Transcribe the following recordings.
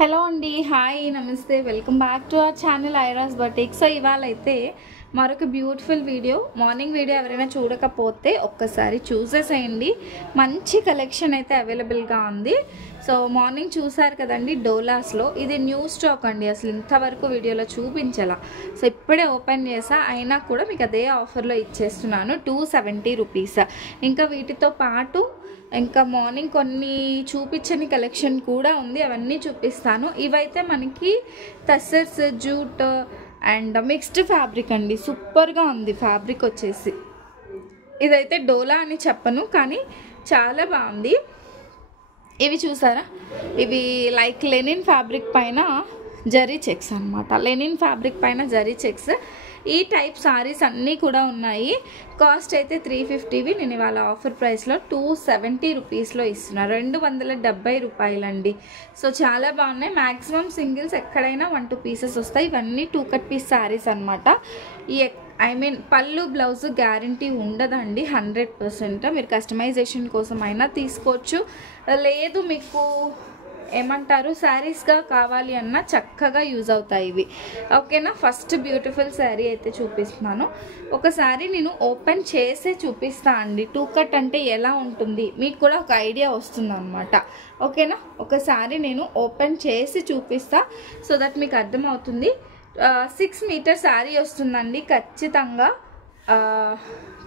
Hello అండి, hi, నమస్తే, welcome back to our channel ఐరాస్ బొటిక్. సో ఇవాళ అయితే మరొక బ్యూటిఫుల్ వీడియో. మార్నింగ్ వీడియో ఎవరైనా చూడకపోతే ఒక్కసారి చూసేసేయండి. మంచి కలెక్షన్ అయితే అవైలబుల్గా ఉంది. సో మార్నింగ్ చూసారు కదండి, డోలాస్లో ఇది న్యూ స్టాక్ అండి. అసలు ఇంతవరకు వీడియోలో చూపించాల. సో ఇప్పుడే ఓపెన్ చేసా, అయినా కూడా మీకు అదే ఆఫర్లో ఇచ్చేస్తున్నాను, 270 రూపీస్. ఇంకా వీటితో పాటు ఇంకా మార్నింగ్ కొన్ని చూపించని కలెక్షన్ కూడా ఉంది, అవన్నీ చూపిస్తాను. ఇవైతే మనకి tussars, jute and mixed fabric అండి. సూపర్గా ఉంది ఫ్యాబ్రిక్ వచ్చేసి. ఇదైతే డోలా అని చెప్పను, కానీ చాలా బాగుంది. ఇవి చూసారా, ఇవి లైక్ లెనిన్ ఫ్యాబ్రిక్ పైన జరీ చెక్స్ అనమాట. లెనిన్ ఫ్యాబ్రిక్ పైన జరీ చెక్స్. ఈ టైప్ సారీస్ అన్నీ కూడా ఉన్నాయి. కాస్ట్ అయితే 350వి. నేను ఇవాళ ఆఫర్ ప్రైస్లో 270 రూపీస్లో ఇస్తున్నాను. 270 రూపాయలండి. సో చాలా బాగున్నాయి. మ్యాక్సిమం సింగిల్స్ ఎక్కడైనా 1-2 పీసెస్ వస్తాయి. ఇవన్నీ 2 కట్ పీస్ సారీస్ అనమాట. ఈ పళ్ళు బ్లౌజ్ గ్యారంటీ ఉండదండి, 100%. మీరు కస్టమైజేషన్ కోసం అయినా తీసుకోవచ్చు, లేదు మీకు ఏమంటారు శారీస్గా కావాలి అన్నా చక్కగా యూజ్ అవుతాయి ఇవి. ఓకేనా. ఫస్ట్ బ్యూటిఫుల్ శారీ అయితే చూపిస్తున్నాను. ఒకసారి నేను ఓపెన్ చేసే చూపిస్తా అండి. 2 కట్ అంటే ఎలా ఉంటుంది మీకు కూడా ఒక ఐడియా వస్తుంది అనమాట. ఓకేనా. ఒకసారి నేను ఓపెన్ చేసి చూపిస్తా, సో దట్ మీకు అర్థమవుతుంది. 6 మీటర్ శారీ వస్తుందండి ఖచ్చితంగా.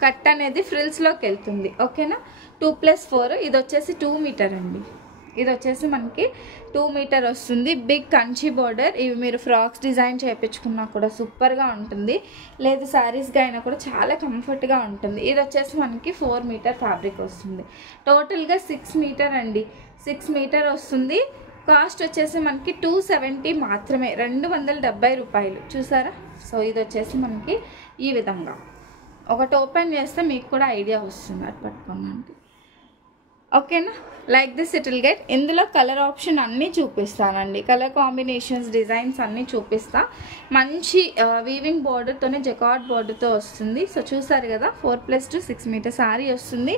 కట్ అనేది ఫ్రిల్స్లోకి వెళ్తుంది. ఓకేనా. 2+4 ఇది వచ్చేసి 2 మీటర్ అండి. ఇది వచ్చేసి మనకి 2 మీటర్ వస్తుంది. Big Kanchi border. ఇవి మీరు ఫ్రాక్స్ డిజైన్ చేయించుకున్నా కూడా సూపర్గా ఉంటుంది, లేదు శారీస్గా అయినా కూడా చాలా కంఫర్ట్గా ఉంటుంది. ఇది వచ్చేసి మనకి 4 మీటర్ ఫ్యాబ్రిక్ వస్తుంది. టోటల్గా 6 మీటర్ అండి. 6 మీటర్ వస్తుంది. కాస్ట్ వచ్చేసి మనకి 270 మాత్రమే, 270 రూపాయలు. చూసారా. సో ఇది వచ్చేసి మనకి ఈ విధంగా ఒకటి ఓపెన్ చేస్తే మీకు కూడా ఐడియా వస్తుంది. అటు పట్టుకోండి. ఓకేనా. Like this it will get. ఇందులో కలర్ ఆప్షన్ అన్నీ చూపిస్తానండి. కలర్ కాంబినేషన్స్, డిజైన్స్ అన్నీ చూపిస్తా. మంచి వీవింగ్ బార్డర్తోనే జకార్డ్ బార్డర్తో వస్తుంది. సో చూసారు కదా, 4+2 6 మీటర్ శారీ వస్తుంది.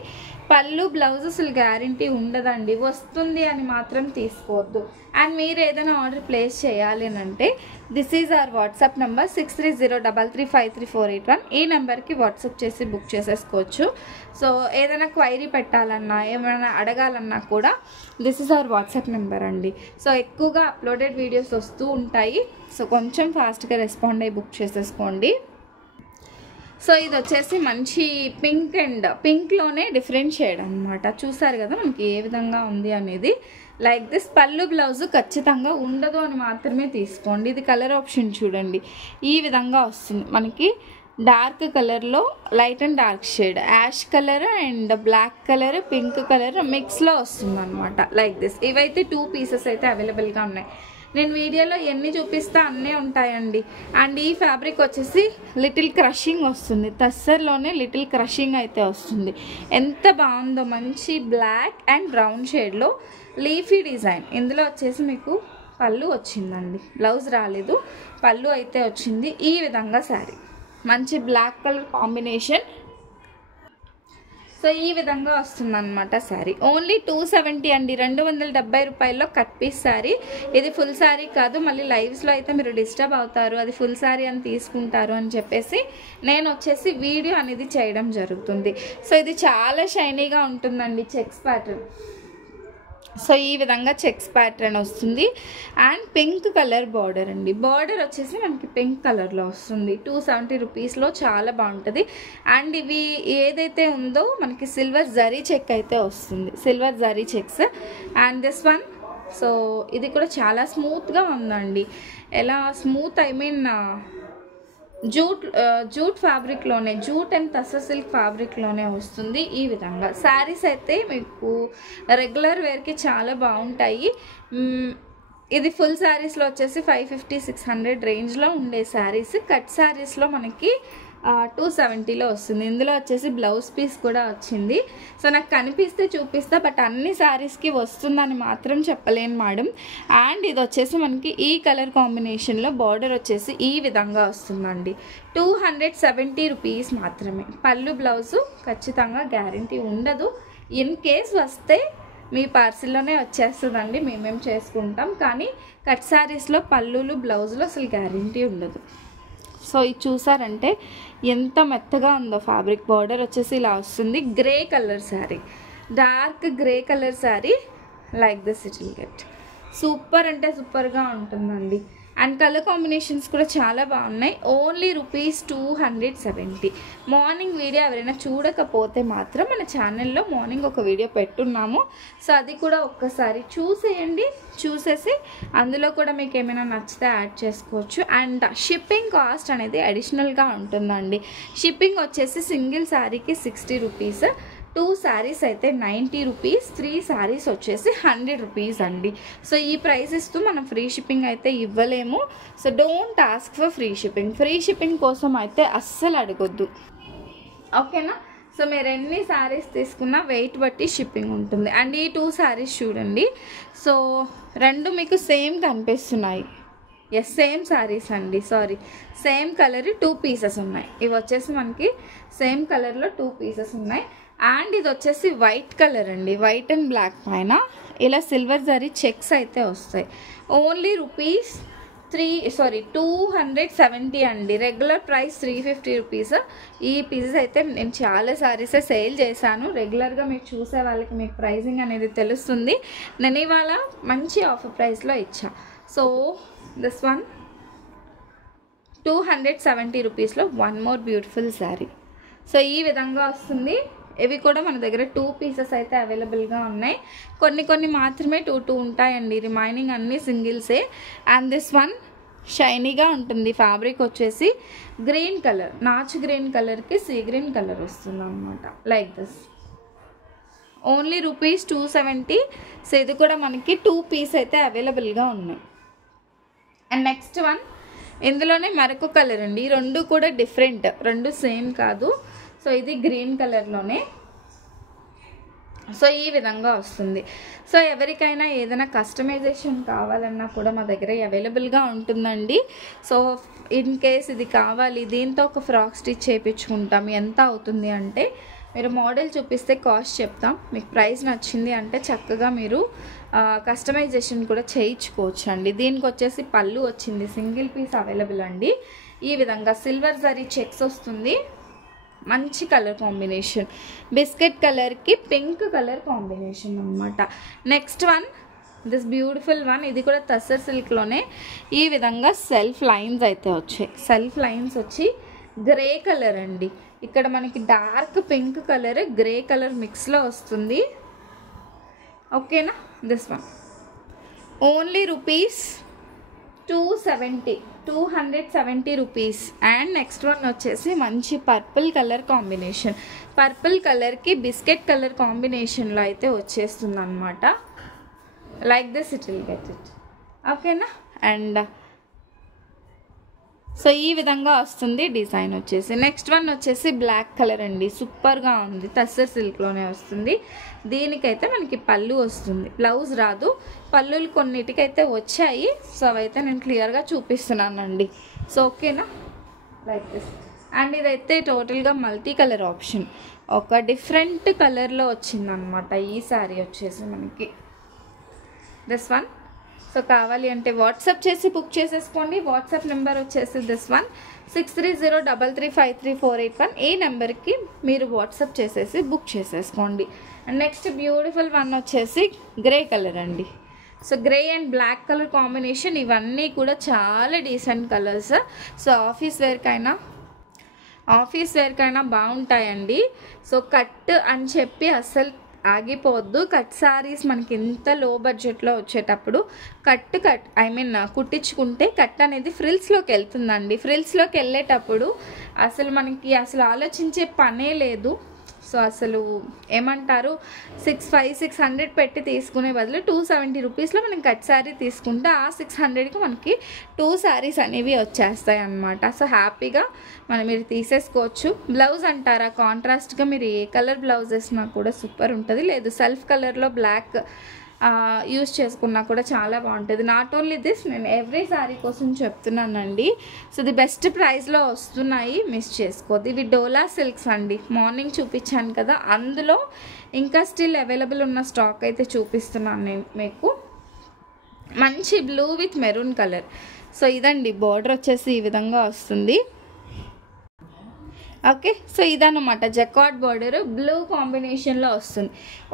పళ్ళు బ్లౌజ్ అసలు గ్యారంటీ ఉండదండి, వస్తుంది అని మాత్రం తీసుకోవద్దు. అండ్ మీరు ఏదైనా ఆర్డర్ ప్లేస్ చేయాలి అని అంటే this is our WhatsApp number 6303353481. ఈ నెంబర్కి వాట్సాప్ చేసి బుక్ చేసేసుకోవచ్చు. సో ఏదైనా క్వైరీ పెట్టాలన్నా, ఏమైనా అడగాలన్నా కూడా this is our WhatsApp number అండి. సో ఎక్కువగా అప్లోడెడ్ వీడియోస్ వస్తూ ఉంటాయి. సో కొంచెం ఫాస్ట్గా రెస్పాండ్ అయ్యి బుక్ చేసేసుకోండి. సో ఇది వచ్చేసి మంచి పింక్ అండ్ పింక్లోనే డిఫరెంట్ షేడ్ అనమాట. చూసారు కదా మనకి ఏ విధంగా ఉంది అనేది. Like this. పళ్ళు బ్లౌజ్ ఖచ్చితంగా ఉండదు అని మాత్రమే తీసుకోండి. ఇది కలర్ ఆప్షన్ చూడండి, ఈ విధంగా వస్తుంది మనకి. డార్క్ కలర్లో light and dark shade, ash colour and black colour, pink colour మిక్స్లో వస్తుంది అనమాట. Like this. ఇవైతే 2 పీసెస్ అయితే అవైలబుల్గా ఉన్నాయి. నేను వీడియోలో ఎన్ని చూపిస్తా అన్నీ ఉంటాయండి. అండ్ ఈ ఫ్యాబ్రిక్ వచ్చేసి లిటిల్ క్రషింగ్ వస్తుంది. టస్సర్లోనే లిటిల్ క్రషింగ్ అయితే వస్తుంది. ఎంత బాగుందో, మంచి బ్లాక్ అండ్ బ్రౌన్ షేడ్లో లీఫీ డిజైన్. ఇందులో వచ్చేసి మీకు పళ్ళు వచ్చిందండి, బ్లౌజ్ రాలేదు, పళ్ళు అయితే వచ్చింది. ఈ విధంగా శారీ మంచి బ్లాక్ కలర్ కాంబినేషన్. సో ఈ విధంగా వస్తుందన్నమాట శారీ. ఓన్లీ 270 అండి, 270 రూపాయల్లో కట్ పీస్ శారీ. ఇది ఫుల్ శారీ కాదు, మళ్ళీ లైవ్స్లో అయితే మీరు డిస్టర్బ్ అవుతారు, అది ఫుల్ శారీ అని తీసుకుంటారు అని చెప్పేసి నేను వచ్చేసి వీడియో అనేది చేయడం జరుగుతుంది. సో ఇది చాలా షైనీగా ఉంటుందండి, చెక్స్ ప్యాటర్న్. సో ఈ విధంగా చెక్స్ ప్యాటర్న్ వస్తుంది. అండ్ పింక్ కలర్ బార్డర్ అండి. బార్డర్ వచ్చేసి మనకి పింక్ కలర్లో వస్తుంది. 270 రూపీస్లో చాలా బాగుంటుంది. అండ్ ఇవి ఏదైతే ఉందో మనకి సిల్వర్ జరీ చెక్ అయితే వస్తుంది, silver zari checks. And this one. So ఇది కూడా చాలా స్మూత్గా ఉందండి. ఎలా స్మూత్, ఐ మీన్ జూట్ ఫ్యాబ్రిక్లోనే, జూట్ అండ్ టస్సర్ సిల్క్ ఫ్యాబ్రిక్లోనే వస్తుంది. ఈ విధంగా శారీస్ అయితే మీకు రెగ్యులర్ వేర్కి చాలా బాగుంటాయి. ఇది ఫుల్ శారీస్లో వచ్చేసి 550-600 రేంజ్లో ఉండే శారీస్. కట్ శారీస్లో మనకి 270లో వస్తుంది. ఇందులో వచ్చేసి బ్లౌజ్ పీస్ కూడా వచ్చింది. సో నాకు కనిపిస్తే చూపిస్తా, బట్ అన్ని శారీస్కి వస్తుందని మాత్రం చెప్పలేను మేడం. అండ్ ఇది వచ్చేసి మనకి ఈ కలర్ కాంబినేషన్లో బార్డర్ వచ్చేసి ఈ విధంగా వస్తుందండి. 270 రూపీస్ మాత్రమే. పళ్ళు బ్లౌజు ఖచ్చితంగా గ్యారంటీ ఉండదు. ఇన్ కేస్ వస్తే మీ పార్సిల్లోనే వచ్చేస్తుందండి, మేమేం చేసుకుంటాం. కానీ కట్ శారీస్లో పళ్ళులు బ్లౌజులు అసలు గ్యారంటీ ఉండదు. సో ఇది చూసారంటే ఎంత మెత్తగా ఉందో ఫ్యాబ్రిక్. బార్డర్ వచ్చేసి ఇలా వస్తుంది. Grey colour sari, dark grey colour sari. Like this it will get. Super అంటే సూపర్గా ఉంటుందండి. అండ్ కలర్ కాంబినేషన్స్ కూడా చాలా బాగున్నాయి. ఓన్లీ ₹270. మార్నింగ్ వీడియో ఎవరైనా చూడకపోతే మాత్రం మన ఛానల్లో మార్నింగ్ ఒక వీడియో పెట్టున్నాము. సో అది కూడా ఒక్కసారి చూసేయండి. చూసేసి అందులో కూడా మీకు ఏమైనా నచ్చితే యాడ్ చేసుకోవచ్చు. అండ్ షిప్పింగ్ కాస్ట్ అనేది అడిషనల్గా ఉంటుందండి. షిప్పింగ్ వచ్చేసి సింగిల్ శారీకి ₹60, 2 శారీస్ అయితే ₹90, 3 శారీస్ వచ్చేసి ₹100 అండి. సో ఈ ప్రైస్ ఇస్తూ మనం ఫ్రీ షిప్పింగ్ అయితే ఇవ్వలేము. So don't ask for free shipping. Free shipping కోసం అయితే అస్సలు అడగొద్దు, ఓకేనా. సో మీరు ఎన్ని శారీస్ తీసుకున్నా వెయిట్ బట్టి షిప్పింగ్ ఉంటుంది. అండ్ ఈ 2 శారీస్ చూడండి. సో 2 మీకు సేమ్ కనిపిస్తున్నాయి. ఎస్, సేమ్ శారీస్ అండి. సారీ, సేమ్ కలర్ 2 పీసెస్ ఉన్నాయి. ఇవి వచ్చేసి మనకి సేమ్ కలర్లో 2 పీసెస్ ఉన్నాయి. అండ్ ఇది వచ్చేసి వైట్ కలర్ అండి. వైట్ అండ్ బ్లాక్ పైన ఇలా సిల్వర్ జరీ చెక్స్ అయితే వస్తాయి. ఓన్లీ ₹270 అండి. Regular price ₹350. ఈ పీసెస్ అయితే నేను చాలా శారీసే సేల్ చేశాను. రెగ్యులర్గా మీరు చూసే వాళ్ళకి మీకు ప్రైజింగ్ అనేది తెలుస్తుంది. నేను ఇవాళ మంచి ఆఫర్ ప్రైస్లో ఇచ్చా. సో దిస్ వన్ ₹270లో 1 మోర్ బ్యూటిఫుల్ శారీ. సో ఈ విధంగా వస్తుంది. ఇవి కూడా మన దగ్గర 2 పీసెస్ అయితే అవైలబుల్గా ఉన్నాయి. కొన్ని మాత్రమే 2 ఉంటాయండి. రిమైనింగ్ అన్నీ సింగిల్సే. అండ్ దిస్ వన్ షైనీగా ఉంటుంది. ఫ్యాబ్రిక్ వచ్చేసి గ్రీన్ కలర్, నాచ్ గ్రీన్ కలర్కి సీ గ్రీన్ కలర్ వస్తుంది అనమాట. Like this. ఓన్లీ ₹270. సో ఇది కూడా మనకి 2 పీస్ అయితే అవైలబుల్గా ఉన్నాయి. అండ్ నెక్స్ట్ వన్, ఇందులోనే మరొక కలర్ అండి. 2 కూడా డిఫరెంట్, 2 సేమ్ కాదు. సో ఇది గ్రీన్ కలర్లోనే. సో ఈ విధంగా వస్తుంది. సో ఎవరికైనా ఏదైనా కస్టమైజేషన్ కావాలన్నా కూడా మా దగ్గర అవైలబుల్గా ఉంటుందండి. సో ఇన్ కేస్ ఇది కావాలి, దీంతో ఒక ఫ్రాక్ స్టిచ్ చేయించుకుంటాం, ఎంత అవుతుంది అంటే మీరు మోడల్ చూపిస్తే కాస్ట్ చెప్తాం. మీకు ప్రైస్ నచ్చింది అంటే చక్కగా మీరు కస్టమైజేషన్ కూడా చేయించుకోవచ్చు అండి. దీనికి వచ్చేసి పళ్ళు వచ్చింది, సింగిల్ పీస్ అవైలబుల్ అండి. ఈ విధంగా సిల్వర్ జరీ చెక్స్ వస్తుంది. మంచి కలర్ కాంబినేషన్, బిస్కెట్ కలర్కి పింక్ కలర్ కాంబినేషన్ అనమాట. Next one, this beautiful one. ఇది కూడా టస్సర్ సిల్క్లోనే ఈ విధంగా సెల్ఫ్ లైన్స్ అయితే వచ్చాయి. సెల్ఫ్ లైన్స్ వచ్చి గ్రే కలర్ అండి. ఇక్కడ మనకి dark pink colour, grey colour మిక్స్లో వస్తుంది, ఓకేనా. This one only ₹270. And next one వచ్చేసి మంచి పర్పుల్ కలర్ కాంబినేషన్. పర్పుల్ కలర్కి బిస్కెట్ కలర్ కాంబినేషన్లో అయితే వచ్చేస్తుంది అనమాట. Like this it will get it, ఓకేనా. అండ్ సో ఈ విధంగా వస్తుంది డిజైన్ వచ్చేసి. నెక్స్ట్ వన్ వచ్చేసి బ్లాక్ కలర్ అండి. సూపర్గా ఉంది. టస్సర్ సిల్క్లోనే వస్తుంది. దీనికైతే మనకి పళ్ళు వస్తుంది, బ్లౌజ్ రాదు. పళ్ళులు కొన్నిటికైతే వచ్చాయి. సో అవైతే నేను క్లియర్గా చూపిస్తున్నానండి. సో ఓకేనా, లైక్ దిస్. అండ్ ఇదైతే టోటల్గా మల్టీ కలర్ ఆప్షన్, ఒక డిఫరెంట్ కలర్లో వచ్చిందనమాట ఈ శారీ వచ్చేసి మనకి. This one. సో కావాలి అంటే వాట్సాప్ చేసి బుక్ చేసేసుకోండి. వాట్సాప్ నెంబర్ వచ్చేసి దిస్ వన్ 6303353481. ఈ నెంబర్కి మీరు వాట్సాప్ చేసేసి బుక్ చేసేసుకోండి. అండ్ నెక్స్ట్ బ్యూటిఫుల్ వన్ వచ్చేసి గ్రే కలర్ అండి. So grey and black colour combination. ఇవన్నీ కూడా చాలా డీసెంట్ కలర్స్. సో ఆఫీస్ వేర్కైనా బాగుంటాయండి. సో కట్ అని చెప్పి అస్సలు ఆగిపోవద్దు. కట్ శారీస్ మనకి ఇంత లో బడ్జెట్లో వచ్చేటప్పుడు కుట్టించుకుంటే కట్ అనేది ఫ్రిల్స్లోకి వెళ్తుందండి. ఫ్రిల్స్లోకి వెళ్ళేటప్పుడు అసలు మనకి ఆలోచించే పనే లేదు. సో అసలు ఏమంటారు, 600 పెట్టి తీసుకునే బదులు ₹270లో మనం కట్ శారీ తీసుకుంటే ఆ 600కి మనకి 2 శారీస్ అనేవి వచ్చేస్తాయి అన్నమాట. సో హ్యాపీగా మీరు తీసేసుకోవచ్చు. బ్లౌజ్ అంటారా, కాంట్రాస్ట్గా మీరు ఏ కలర్ బ్లౌజ్ వేసినా కూడా సూపర్ ఉంటుంది. లేదు సెల్ఫ్ కలర్లో బ్లాక్ యూస్ చేసుకున్నా కూడా చాలా బాగుంటుంది. నాట్ ఓన్లీ దిస్, నేను ఎవ్రీ శారీ కోసం చెప్తున్నానండి. సో ది బెస్ట్ ప్రైస్లో వస్తున్నాయి, మిస్ చేసుకోవద్దు. ఇవి డోలా సిల్క్స్ అండి. మార్నింగ్ చూపించాను కదా, అందులో ఇంకా స్టిల్ అవైలబుల్ ఉన్న స్టాక్ అయితే చూపిస్తున్నాను నేను మీకు. మంచి blue with maroon colour. So ఇదండి బార్డర్ వచ్చేసి ఈ విధంగా వస్తుంది. ఓకే, సో ఇదన్నమాట జకార్డ్ బార్డర్ బ్లూ కాంబినేషన్లో వస్తుంది.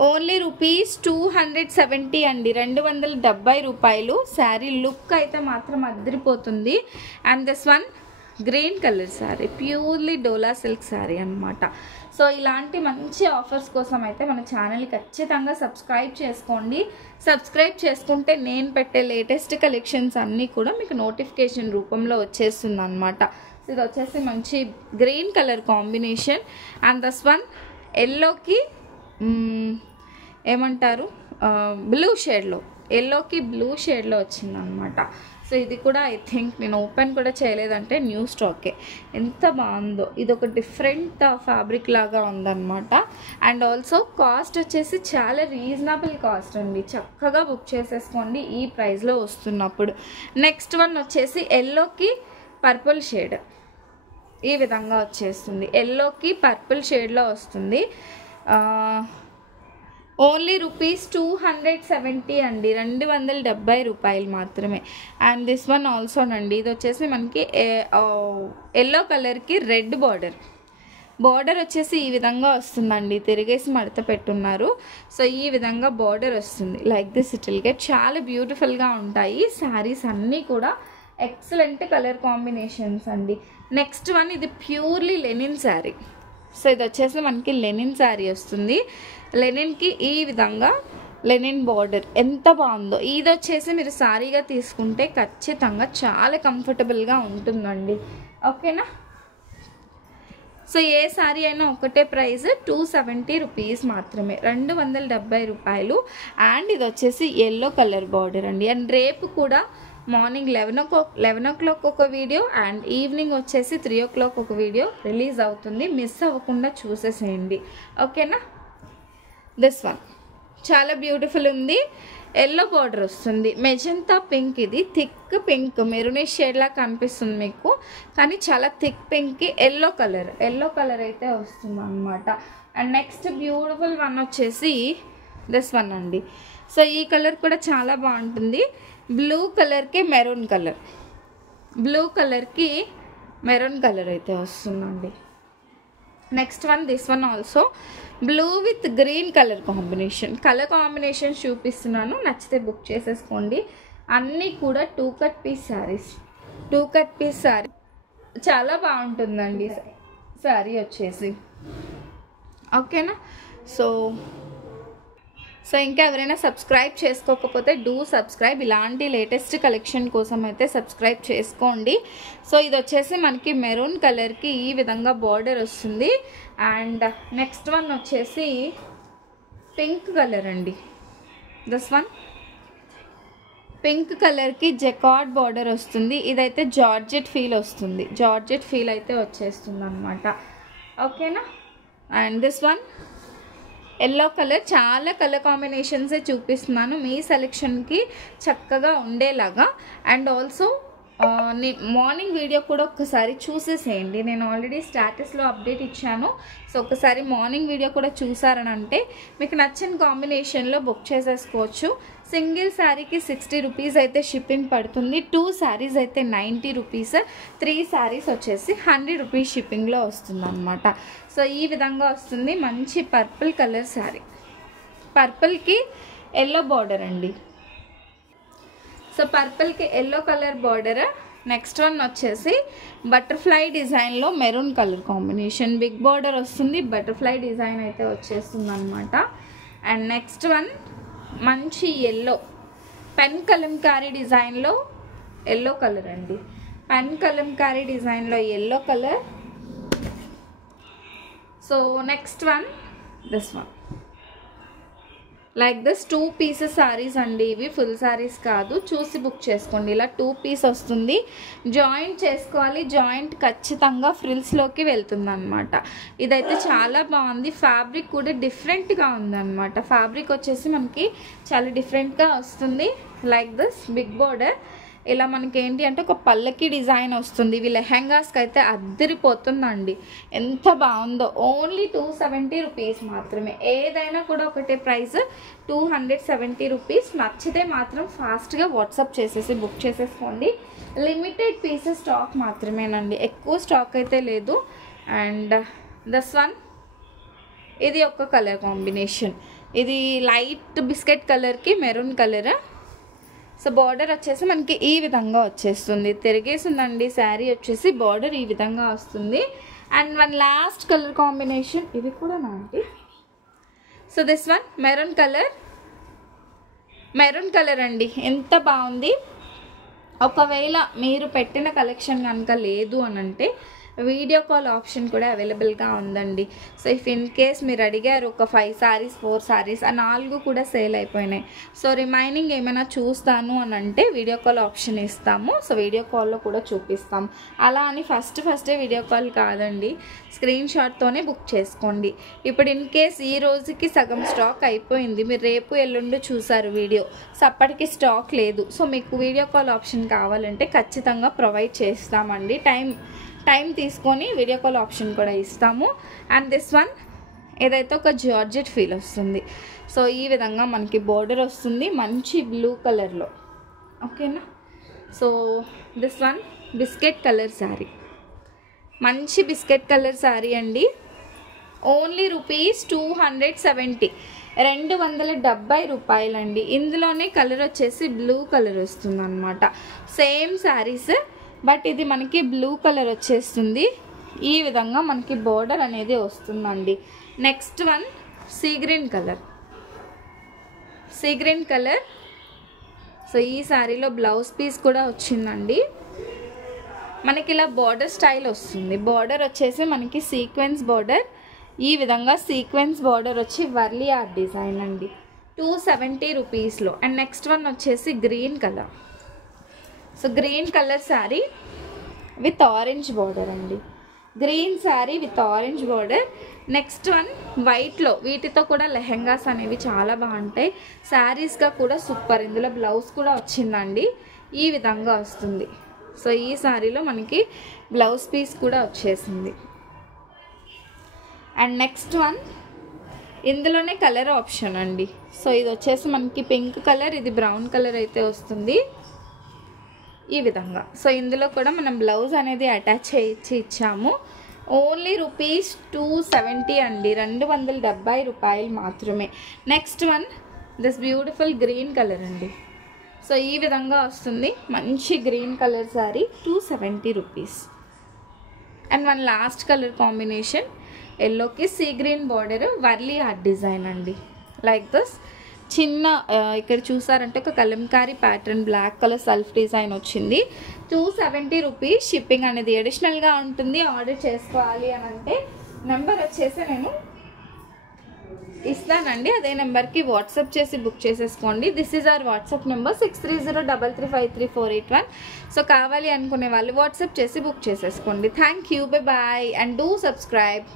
ఓన్లీ ₹270 అండి, 270 రూపాయలు. శారీ లుక్ అయితే మాత్రం అదిరిపోతుంది. And this one green colour sari, purely dola silk sari అనమాట. సో ఇలాంటి మంచి ఆఫర్స్ కోసం అయితే మన ఛానల్ని ఖచ్చితంగా సబ్స్క్రైబ్ చేసుకోండి. సబ్స్క్రైబ్ చేసుకుంటే నేను పెట్టే లేటెస్ట్ కలెక్షన్స్ అన్నీ కూడా మీకు నోటిఫికేషన్ రూపంలో వచ్చేస్తుంది అనమాట. ఇది వచ్చేసి మంచి green colour combination. And this one ఎల్లోకి ఏమంటారు బ్లూ షేడ్లో, ఎల్లోకి బ్లూ షేడ్లో వచ్చింది అనమాట. సో ఇది కూడా ఐ థింక్ నేను ఓపెన్ కూడా చేయలేదంటే న్యూ స్టాకే. ఎంత బాగుందో, ఇది ఒక డిఫరెంట్ ఫ్యాబ్రిక్ లాగా ఉందన్నమాట. అండ్ ఆల్సో కాస్ట్ వచ్చేసి చాలా రీజనబుల్ కాస్ట్ అండి, చక్కగా బుక్ చేసేసుకోండి ఈ ప్రైస్లో వస్తున్నప్పుడు. నెక్స్ట్ వన్ వచ్చేసి ఎల్లోకి పర్పుల్ షేడ్, ఈ విధంగా వచ్చేస్తుంది. ఎల్లోకి పర్పుల్ షేడ్లో వస్తుంది. ఓన్లీ ₹270 అండి, 270 రూపాయలు మాత్రమే. అండ్ దిస్ వన్ ఆల్సోనండి, ఇది వచ్చేసి మనకి ఎల్లో కలర్కి రెడ్ బార్డర్ వచ్చేసి ఈ విధంగా వస్తుందండి, తిరిగేసి మడత పెట్టున్నారు. సో ఈ విధంగా బార్డర్ వస్తుంది. Like this it will get. చాలా బ్యూటిఫుల్గా ఉంటాయి శారీస్ అన్నీ కూడా. ఎక్సలెంట్ కలర్ కాంబినేషన్స్ అండి. నెక్స్ట్ వన్ ఇది ప్యూర్లీ లెనిన్ శారీ. సో ఇది వచ్చేసి మనకి లెనిన్ శారీ వస్తుంది. లెనిన్కి ఈ విధంగా లెనిన్ బార్డర్ ఎంత బాగుందో. ఇది వచ్చేసి మీరు శారీగా తీసుకుంటే ఖచ్చితంగా చాలా కంఫర్టబుల్గా ఉంటుందండి. ఓకేనా? సో ఏ శారీ అయినా ఒకటే ప్రైస్ ₹270 మాత్రమే, 270 రూపాయలు. అండ్ ఇది వచ్చేసి ఎల్లో కలర్ బార్డర్ అండి. అండ్ రేపు కూడా మార్నింగ్ 11 o'clock ఒక వీడియో అండ్ ఈవినింగ్ వచ్చేసి 3 o'clock ఒక వీడియో రిలీజ్ అవుతుంది. మిస్ అవ్వకుండా చూసేసేయండి. ఓకేనా? దిస్ వన్ చాలా బ్యూటిఫుల్ ఉంది. ఎల్లో బార్డర్ వస్తుంది, మెజంతా పింక్. ఇది థిక్ పింక్, మెరూనిష్ షేడ్లా కనిపిస్తుంది మీకు, కానీ చాలా థిక్ పింక్కి ఎల్లో కలర్ అయితే వస్తుంది అనమాట. అండ్ నెక్స్ట్ బ్యూటిఫుల్ వన్ వచ్చేసి దిస్ వన్ అండి. సో ఈ కలర్ కూడా చాలా బాగుంటుంది. బ్లూ కలర్కి మెరూన్ కలర్ అయితే వస్తుందండి. Next one this one also blue with green colour combination చూపిస్తున్నాను. నచ్చితే బుక్ చేసేసుకోండి. అన్నీ కూడా 2 కట్ పీస్ శారీ చాలా బాగుంటుందండి శారీ వచ్చేసి. ఓకేనా? సో ఇంకా ఎవరైనా సబ్స్క్రైబ్ చేసుకోకపోతే డూ సబ్స్క్రైబ్. ఇలాంటి లేటెస్ట్ కలెక్షన్ కోసం అయితే సబ్స్క్రైబ్ చేసుకోండి. సో ఇది వచ్చేసి మనకి మెరూన్ కలర్కి ఈ విధంగా బార్డర్ వస్తుంది. అండ్ నెక్స్ట్ వన్ వచ్చేసి పింక్ కలర్ అండి. దిస్ వన్ పింక్ కలర్కి జకార్డ్ బార్డర్ వస్తుంది. ఇదైతే జార్జెట్ ఫీల్ అయితే వచ్చేస్తుంది అనమాట. ఓకేనా? And this one yellow colour. చాలా కలర్ కాంబినేషన్సే చూపిస్తున్నాను మీ సెలెక్షన్కి చక్కగా ఉండేలాగా. అండ్ ఆల్సో మార్నింగ్ వీడియో కూడా ఒక్కసారి చూసేసేయండి. నేను ఆల్రెడీ స్టాటస్లో అప్డేట్ ఇచ్చాను. సో ఒకసారి మార్నింగ్ వీడియో కూడా చూసారని అంటే మీకు నచ్చిన కాంబినేషన్లో బుక్ చేసేసుకోవచ్చు. సింగిల్ శారీకి ₹60 అయితే షిప్పింగ్ పడుతుంది. 2 శారీస్ అయితే ₹90, 3 శారీస్ వచ్చేసి ₹100 షిప్పింగ్లో వస్తుంది అనమాట. సో ఈ విధంగా వస్తుంది. మంచి పర్పుల్ కలర్ శారీ, పర్పుల్కి ఎల్లో బార్డర్ అండి. సో పర్పుల్కి yellow colour border. Next one వచ్చేసి బటర్ఫ్లై డిజైన్లో maroon colour combination, big border వస్తుంది, బటర్ఫ్లై డిజైన్ అయితే వచ్చేస్తుంది అనమాట. అండ్ నెక్స్ట్ వన్ మంచి ఎల్లో, పెన్ కలంకారీ డిజైన్లో ఎల్లో కలర్ అండి. పెన్ కలంకారీ డిజైన్లో yellow colour. So next one this one like this 2 pieces saris అండి. ఇవి ఫుల్ సారీస్ కాదు, చూసి బుక్ చేసుకోండి. ఇలా 2 piece వస్తుంది. జాయింట్ చేసుకోవాలి. జాయింట్ ఖచ్చితంగా ఫ్రిల్స్లోకి వెళ్తుంది అనమాట. ఇదైతే చాలా బాగుంది. ఫ్యాబ్రిక్ కూడా డిఫరెంట్గా ఉందన్నమాట. ఫ్యాబ్రిక్ వచ్చేసి మనకి చాలా డిఫరెంట్గా వస్తుంది. Like this big border. ఇలా మనకి ఏంటి అంటే ఒక పల్లకి డిజైన్ వస్తుంది. ఇవి లెహెంగాస్కి అయితే అద్దరిపోతుందండి, ఎంత బాగుందో. ఓన్లీ 270 రూపీస్ మాత్రమే. ఏదైనా కూడా ఒకటే ప్రైస్, 270 రూపీస్. నచ్చితే మాత్రం ఫాస్ట్గా వాట్సాప్ చేసేసి బుక్ చేసేసుకోండి. లిమిటెడ్ పీసెస్ స్టాక్ మాత్రమేనండి, ఎక్కువ స్టాక్ అయితే లేదు. అండ్ దిస్ వన్, ఇది ఒక కలర్ కాంబినేషన్. ఇది లైట్ బిస్కెట్ కలర్కి మెరూన్ కలర్. సో బార్డర్ వచ్చేసి మనకి ఈ విధంగా వచ్చేస్తుంది, తిరిగేసిందండి శారీ వచ్చేసి. బార్డర్ ఈ విధంగా వస్తుంది. And one last colour combination, ఇది కూడా నాంటి. So this one maroon colour అండి, ఎంత బాగుంది. ఒకవేళ మీరు పెట్టిన కలెక్షన్ కనుక లేదు అని అంటే వీడియో కాల్ ఆప్షన్ కూడా అవైలబుల్గా ఉందండి. సో ఇఫ్ ఇన్ కేస్ మీరు అడిగారు ఒక 5 సారీస్ 4 సారీస్, ఆ 4 కూడా సేల్ అయిపోయినాయి. సో రిమైనింగ్ ఏమైనా చూస్తాను అని అంటే వీడియో కాల్ ఆప్షన్ ఇస్తాము. సో వీడియో కాల్లో కూడా చూపిస్తాం. అలా అని ఫస్టే వీడియో కాల్ కాదండి, స్క్రీన్ షాట్తోనే బుక్ చేసుకోండి. ఇప్పుడు ఇన్ కేస్ ఈ రోజుకి సగం స్టాక్ అయిపోయింది, మీరు రేపు ఎల్లుండి చూసారు వీడియో, సో అప్పటికి స్టాక్ లేదు. సో మీకు వీడియో కాల్ ఆప్షన్ కావాలంటే ఖచ్చితంగా ప్రొవైడ్ చేస్తామండి. టైం తీసుకొని వీడియో కాల్ ఆప్షన్ కూడా ఇస్తాము. అండ్ దిస్ వన్, ఏదైతే ఒక జార్జెట్ ఫీల్ వస్తుంది. సో ఈ విధంగా మనకి బోర్డర్ వస్తుంది మంచి బ్లూ కలర్లో, ఓకేనా. So this one biscuit colour sari, మంచి బిస్కెట్ కలర్ శారీ అండి. ఓన్లీ రూపీస్ 270, 270 రూపాయలండి. ఇందులోనే కలర్ వచ్చేసి బ్లూ కలర్ వస్తుంది అనమాట. సేమ్ శారీస్, బట్ ఇది మనకి బ్లూ కలర్ వచ్చేస్తుంది. ఈ విధంగా మనకి బోర్డర్ అనేది వస్తుందండి. Next one sea green colour. So ఈ శారీలో బ్లౌజ్ పీస్ కూడా వచ్చిందండి. మనకి ఇలా బార్డర్ స్టైల్ వస్తుంది. బార్డర్ వచ్చేసి మనకి సీక్వెన్స్ బార్డర్, ఈ విధంగా సీక్వెన్స్ బార్డర్ వచ్చి వర్లీ ఆర్ట్ డిజైన్ అండి, 270 రూపీస్లో. అండ్ నెక్స్ట్ వన్ వచ్చేసి green colour. So green colour sari with orange border అండి, green sari with orange border. Next one వైట్లో, వీటితో కూడా లెహెంగాస్ అనేవి చాలా బాగుంటాయి, శారీస్గా కూడా సూపర్. ఇందులో బ్లౌజ్ కూడా వచ్చిందండి, ఈ విధంగా వస్తుంది. సో ఈ శారీలో మనకి బ్లౌజ్ పీస్ కూడా వచ్చేసింది. అండ్ నెక్స్ట్ వన్, ఇందులోనే కలర్ ఆప్షన్ అండి. సో ఇది వచ్చేసి మనకి పింక్ కలర్, ఇది బ్రౌన్ కలర్ అయితే వస్తుంది ఈ విధంగా. సో ఇందులో కూడా మనం బ్లౌజ్ అనేది అటాచ్ చేయించి ఇచ్చాము. ఓన్లీ రూపీస్ 270 అండి, 270 రూపాయలు మాత్రమే. Next one this beautiful green colour అండి. సో ఈ విధంగా వస్తుంది మంచి green colour sari, 270 rupees. And one last colour combination, ఎల్లోకి sea green border, Warli art design అండి. లైక్ దిస్ చిన్న ఇక్కడ చూసారంటే ఒక Kalamkari pattern, black colour self design వచ్చింది. 270 రూపీస్. షిప్పింగ్ అనేది అడిషనల్గా ఉంటుంది. ఆర్డర్ చేసుకోవాలి అని అంటే నెంబర్ వచ్చేసి నేను ఇస్తానండి, అదే నెంబర్కి వాట్సాప్ చేసి బుక్ చేసేసుకోండి. This is our WhatsApp number 6303353481. So కావాలి అనుకునే వాళ్ళు వాట్సాప్ చేసి బుక్ చేసేసుకోండి. Thank you, bye bye, and do subscribe.